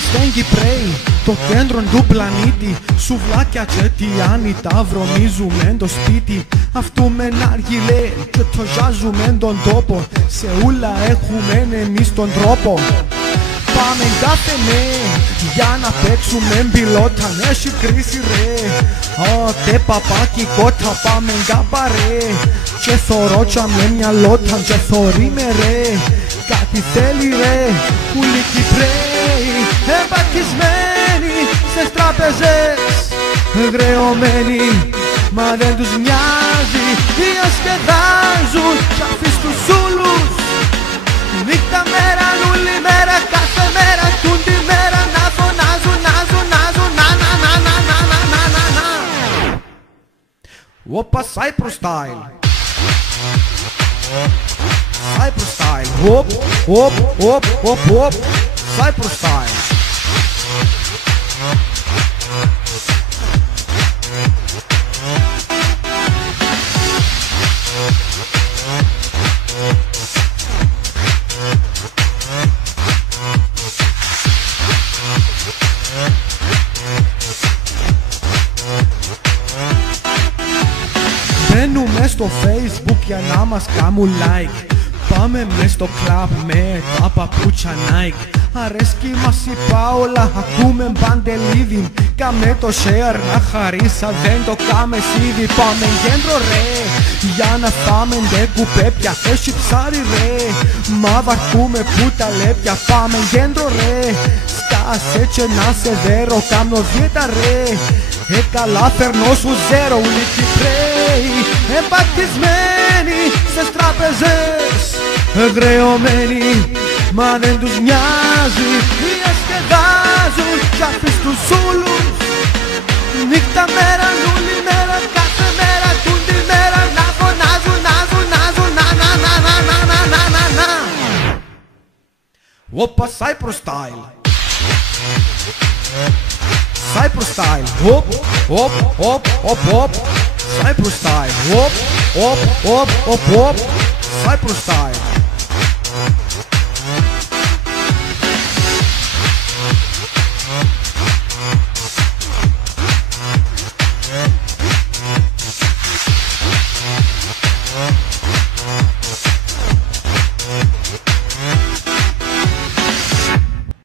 Είμαστε Κυπρέοι, το κέντρο του πλανήτη. Σουβλάκια και τιάνι τα βρωμίζουμε το σπίτι. Αυτούμε ναργιλέ και το ζάζουμε τον τόπο. Σε ούλα έχουμε εμείς τον τρόπο. Πάμε κάθε ναι, για να παίξουμε πιλότα. Έχει κρίση ρε, τε παπάκι κότα. Πάμε καπαρέ και θωρώ τσα με μια λότα. Και θωρεί με ρε, κάτι θέλει ρε. Ούλοι Κυπρέοι εμπακισμένοι στις τράπεζες γρεωμένοι. Μα δεν τους νοιάζει, διασκεδάζουν κι αφείς τους ούλους. Νύχτα μέρα, όλη μέρα, κάθε μέρα, τούν τη μέρα να φωνάζουν, να ζουν, να Όπα Cyprus style. Cyprus style. Op. Cyprus style. Μπαίνουμε στο Facebook για να μας κάνουν like. Πάμε μες στο κλαμπ με τα παπούτσια Nike. Αρέσκει μας η Πάολα, ακούμε Μπαντελίδιν. Κάμε το share να χαρίσα, δεν το κάμε σίδι. Πάμε κέντρο ρε, για να φάμε ντε κουπέπια. Έχει ψάρι ρε, μα βαρκούμε που τα λέπια. Πάμε κέντρο ρε, σκάσε και να σε δέρω. Κάμνω δίαιτα ρε, καλά φέρνω σου ζέρο. Ούλοι Κυπρέοι εμπακισμένοι στις τράπεζες γρεωμένοι. Μα δεν τους νοιάζει, διασκεδάζουν κι αφείς τους ούλους. Νύχτα μέρα, όλη μέρα, κάθε μέρα, τούν τη μέρα να φωνάζουν, να ζουν, να Όπα Cyprus style. Cyprus style. Op. Cyprus style. Op. Cyprus style.